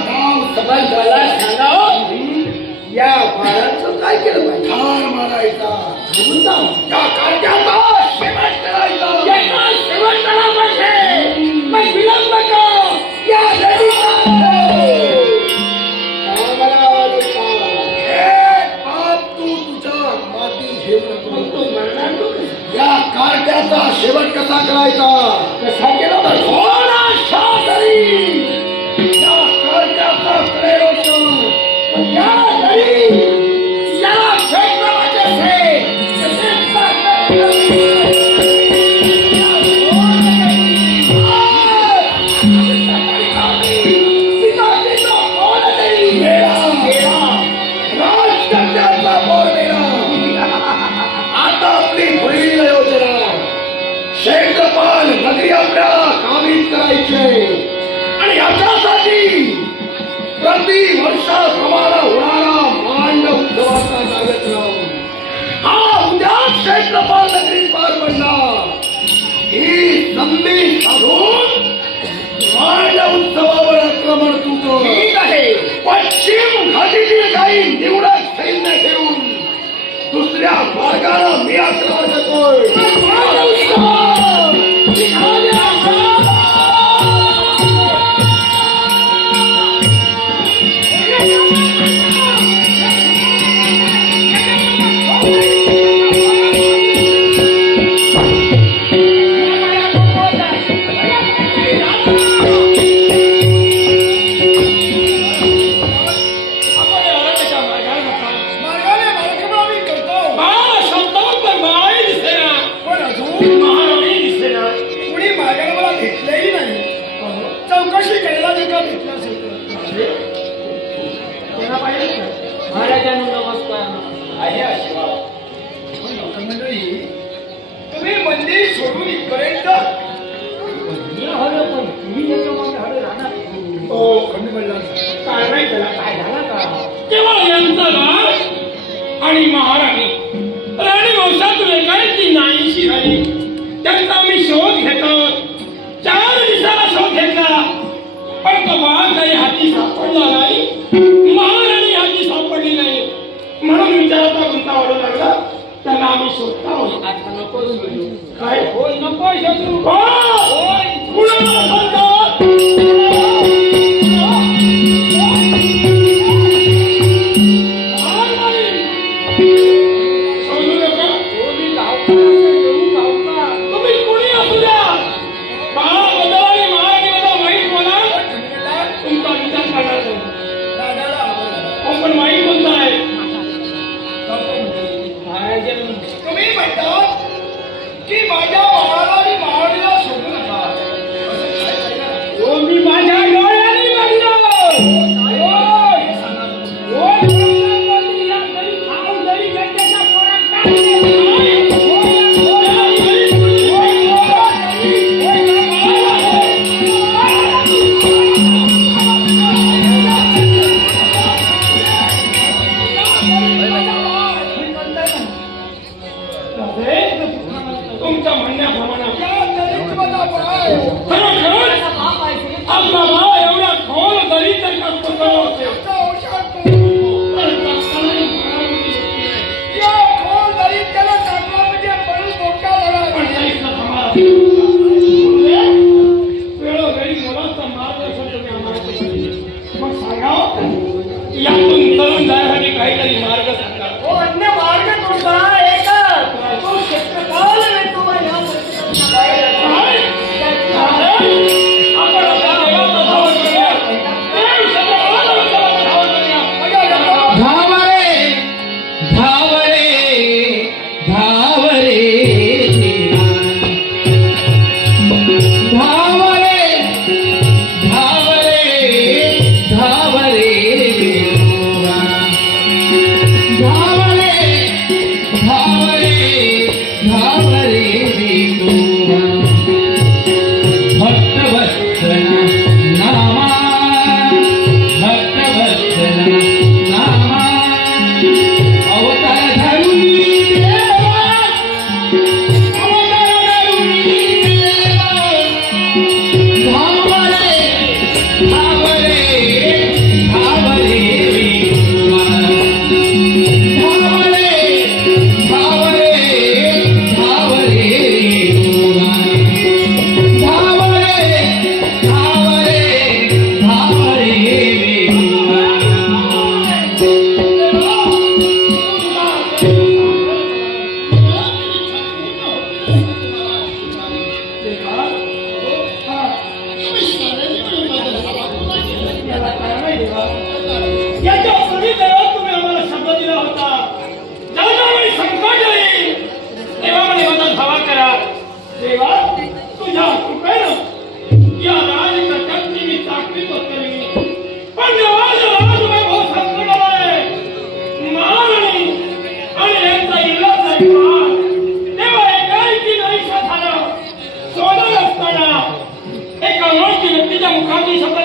गाव समाज मला सांगा हो. या बाळाचं काय केलं पाहिजे ठार मारायचा म्हणून सांगा. शेवट करायचा. करायचे. आणि याच्यासाठी प्रति वर्षाप्रमाणे होणारा मांड उत्सवाचा कार्यक्रम. हा उद्या क्षेत्रपाल नगरीत पार पडणार. ही संधी साधून मांड उत्सवावर आक्रमण तू ठीक आहे. पश्चिम घाटीतील काही निवडक सैन्य घेऊन दुसऱ्या मार्गाला मी आक्रमण करतोय मार्गाने सोडून इथपर्यंत हो खंडमंडळ काय नाही त्याला काय झाला का तेव्हा यांचा राज आणि महाराणी राणी वंशातून एकाएकी नाहीशी झाली. त्यांचा आम्ही शोध घेतो. चार दिवसाला शोध घेतला. पण तो वाघ काही हाती सापडला नाही. महाराणी हाती सापडली नाही. म्हणून विचाराचा गुंता वाढू लागला. त्यांना आम्ही शोधता કોઈ કોઈ કોઈ કોઈ કોઈ तुमच्या म्हणण्याप्रमाणे. आपला હું કાઢી શકાય